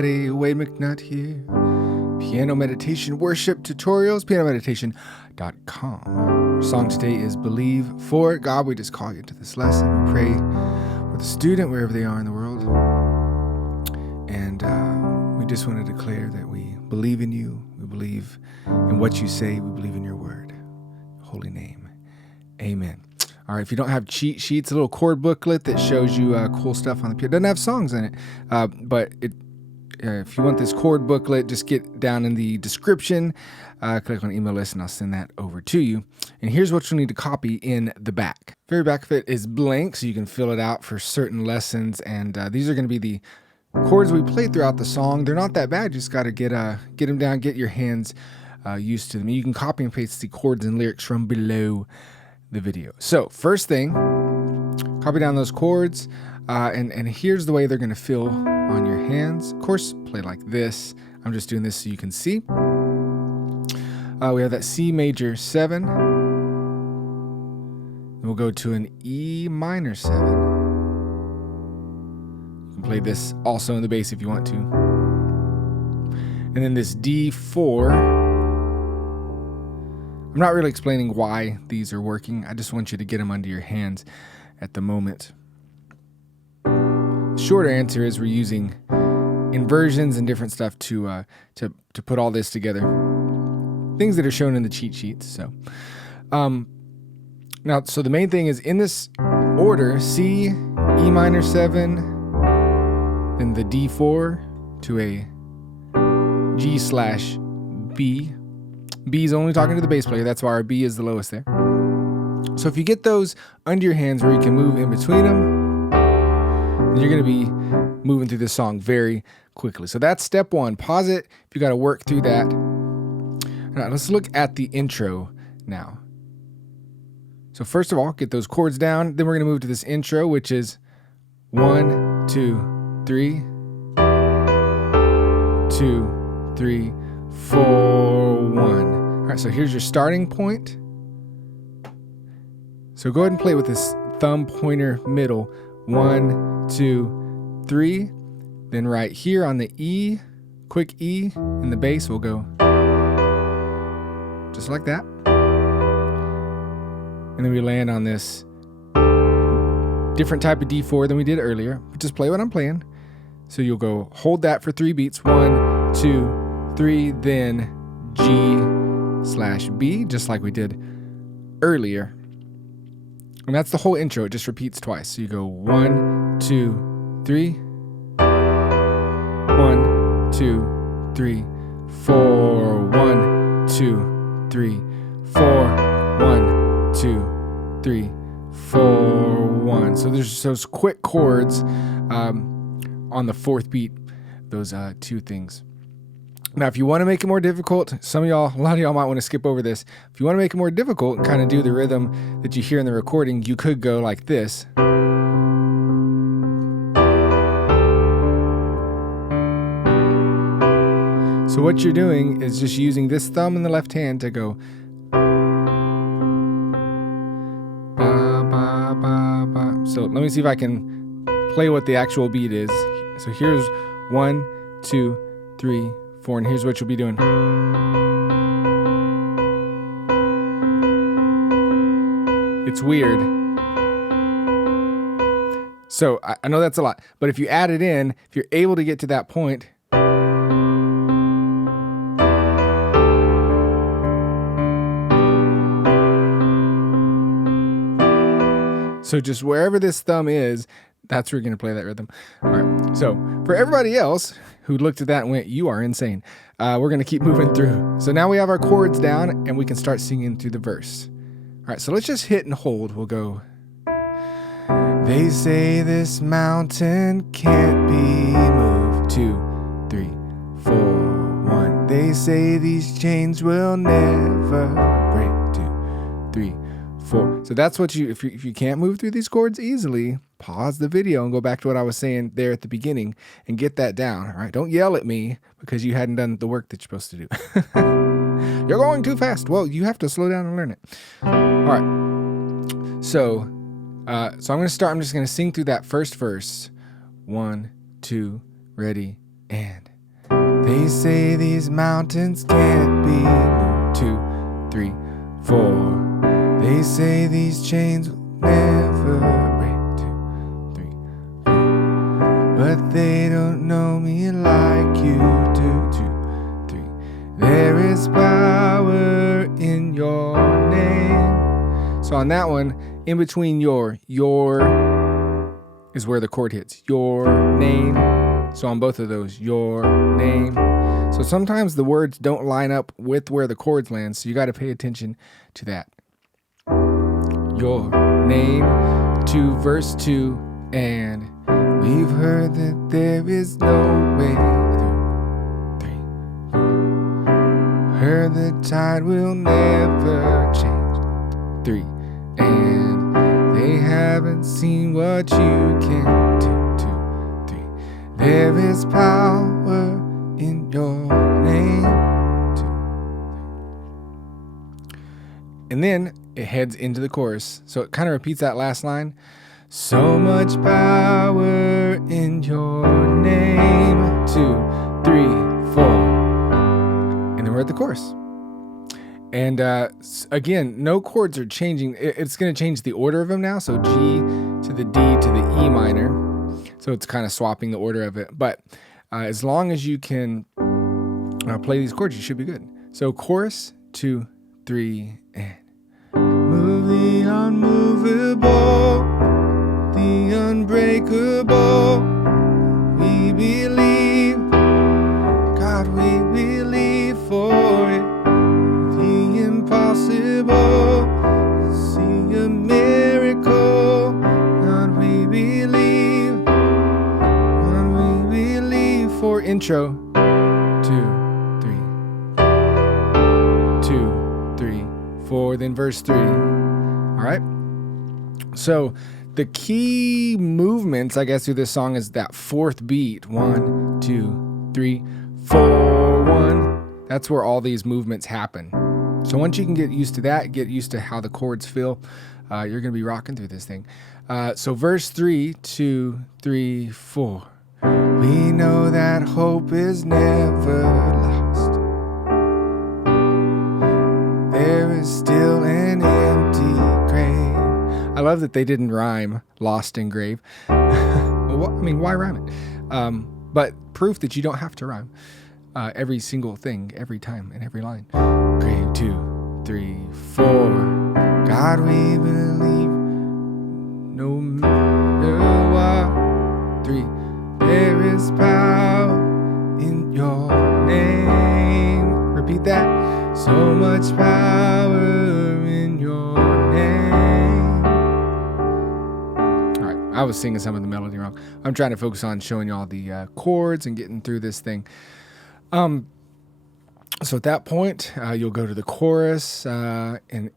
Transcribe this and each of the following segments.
everybody. Wade McNutt here. Piano meditation worship tutorials, pianomeditation.com. Our song today is Believe For It. God, we just call you into this lesson. We pray for the student wherever they are in the world. And we just want to declare that we believe in you. We believe in what you say. We believe in your word. Holy name. Amen. All right, if you don't have cheat sheets, a little chord booklet that shows you cool stuff on the piano. It doesn't have songs in it, but if you want this chord booklet, just get down in the description, click on email list, and I'll send that over to you. And here's what you'll need to copy in the back. The very back of it is blank, so you can fill it out for certain lessons. And these are going to be the chords we play throughout the song. They're not that bad. You just got to get them down, get your hands used to them. You can copy and paste the chords and lyrics from below the video. So first thing, copy down those chords, and here's the way they're going to feel on your hands. Of course, play like this. I'm just doing this so you can see. We have that C major 7. Then we'll go to an E minor 7. You can play this also in the bass if you want to. And then this D4. I'm not really explaining why these are working. I just want you to get them under your hands at the moment. The shorter answer is we're using inversions and different stuff to put all this together. Things that are shown in the cheat sheets. So now, so the main thing is in this order: C, E minor 7, then the D4 to a G/B. B is only talking to the bass player. That's why our B is the lowest there. So if you get those under your hands where you can move in between them, then you're going to be moving through this song very quickly. So that's step one. Pause it if you got to work through that. All right, let's look at the intro now. So first of all, get those chords down. Then we're going to move to this intro, which is 1, 2, 3, 2, 3, 4, 1. All right, so here's your starting point. So go ahead and play with this thumb pointer middle. 1, 2, 3. Then right here on the E, quick E in the bass, we'll go just like that. And then we land on this different type of D4 than we did earlier. Just play what I'm playing. So you'll go hold that for 3 beats. 1, 2, 3, then G/B, just like we did earlier. And that's the whole intro. It just repeats twice. So you go 1, 2, 3, 1, 2, 3, 4, 1, 2, 3, 4, 1, 2, 3, 4, 1. So there's those quick chords on the fourth beat, those two things. Now, if you want to make it more difficult, a lot of y'all might want to skip over this. If you want to make it more difficult and kind of do the rhythm that you hear in the recording, you could go like this. So what you're doing is just using this thumb in the left hand to go ba, ba, ba, ba. So let me see if I can play what the actual beat is. So here's 1, 2, 3, 4, and here's what you'll be doing. It's weird. So I know that's a lot, but if you add it in, if you're able to get to that point, so just wherever this thumb is, that's where you're going to play that rhythm. All right. So for everybody else who looked at that and went, you are insane, we're going to keep moving through. So now we have our chords down and we can start singing through the verse. All right. So let's just hit and hold. We'll go. They say this mountain can't be moved. 2, 3, 4, 1. They say these chains will never break. 2, 3, 4. So that's what if you can't move through these chords easily, pause the video and go back to what I was saying there at the beginning and get that down. All right, don't yell at me because you hadn't done the work that you're supposed to do. You're going too fast. Well, you have to slow down and learn it. All right. So I'm going to start. I'm just going to sing through that first verse. 1, 2, ready, and. They say these mountains can't be moved. 2, 3, 4. They say these chains will never break. 2, 3, 4. But they don't know me like you do. 2, 3. There is power in your name. So on that one, in between your is where the chord hits. Your name. So on both of those, your name. So sometimes the words don't line up with where the chords land, so you got to pay attention to that. Your name to verse 2, and we've heard that there is no way through. 3, 4. Heard the tide will never change. 3, and they haven't seen what you can do. 2, 3. There is power in your name. 2, 3. And then it heads into the chorus. So it kind of repeats that last line. So much power in your name. 2, 3, 4. And then we're at the chorus. And again, no chords are changing. It's going to change the order of them now. So G to the D to the E minor. So it's kind of swapping the order of it. But as long as you can play these chords, you should be good. So chorus, 2, 3, and move the unmovable, the unbreakable. We believe, God, we believe for it. The impossible, see a miracle. God, we believe. God, we believe for intro. 2, 3. 2, 3, 4. Then verse 3. All right. So the key movements, I guess, through this song is that fourth beat. 1, 2, 3, 4, 1. That's where all these movements happen. So once you can get used to that, get used to how the chords feel, you're going to be rocking through this thing. So verse 3, 2, 3, 4. We know that hope is never lost. There is still an empty grave. I love that they didn't rhyme lost and grave. Well, I mean, why rhyme it? But proof that you don't have to rhyme every single thing, every time, and every line. Grave, 2, 3, 4. God, we believe no matter what. 3. There is power in your name. Repeat that. So much power in your name. All right, I was singing some of the melody wrong. I'm trying to focus on showing y'all the chords and getting through this thing. So at that point, you'll go to the chorus, and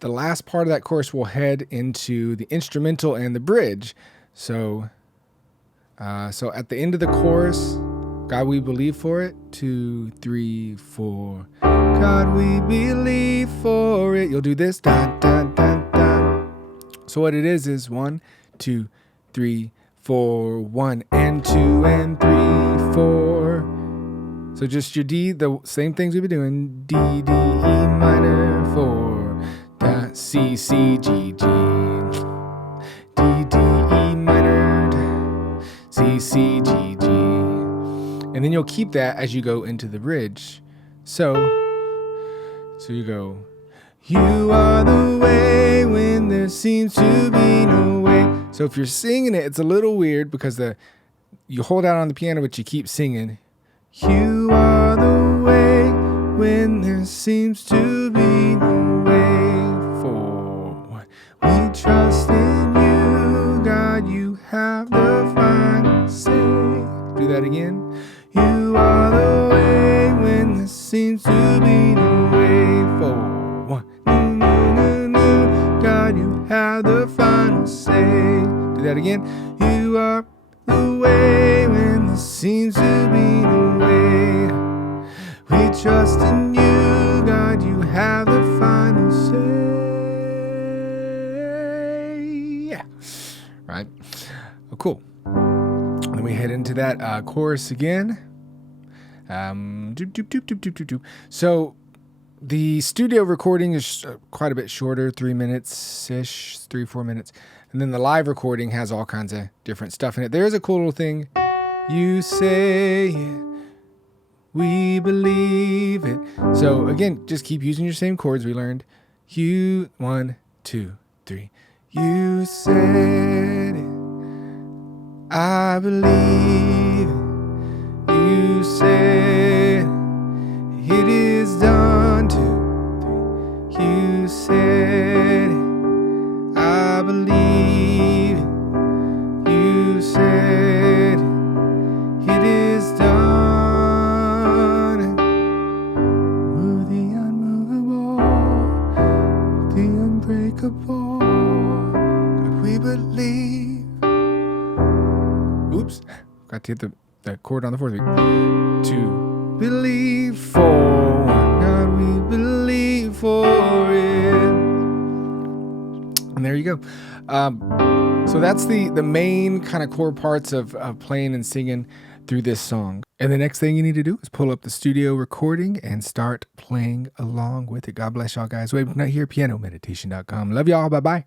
the last part of that chorus will head into the instrumental and the bridge. So at the end of the chorus, God, we believe for it. 2, 3, 4. God, we believe for it. You'll do this. Dun, dun, dun, dun. So what it is 1, 2, 3, 4. 1 and 2 and 3, 4. So just your D, the same things we've been doing. D, D, E minor, 4. Da, C, C, G, G. D, D, E minor, C, C, G, G. And then you'll keep that as you go into the bridge. So you go, you are the way when there seems to be no way. So if you're singing it, it's a little weird because you hold out on the piano, but you keep singing. You are the way when there seems to be no way forward. We trust in you, God, you have the final say. Do that again. You are the way when there seems to be no way forward. No, no, no, God, you have the final say. Do that again. You are the way when there seems to be no way. We trust in you, God, you have the final say. Yeah. Right? Oh, cool. Then we head into that chorus again. So the studio recording is quite a bit shorter, 3 minutes-ish, 3-4 minutes. And then the live recording has all kinds of different stuff in it. There's a cool little thing. You say it, we believe it. So again, just keep using your same chords we learned. 1, 2, 3. You said it, I believe it. You said it is done. 2, 3. You said it, I believe it. You said it is done. Move the unmovable, the unbreakable. God, we believe. Oops, got to hit the chord on the 4th beat. To believe for, God, we believe for it. And there you go. So that's the main kind of core parts of playing and singing through this song. And the next thing you need to do is pull up the studio recording and start playing along with it. God bless y'all guys. Wait, not here, pianomeditation.com. Love y'all. Bye-bye.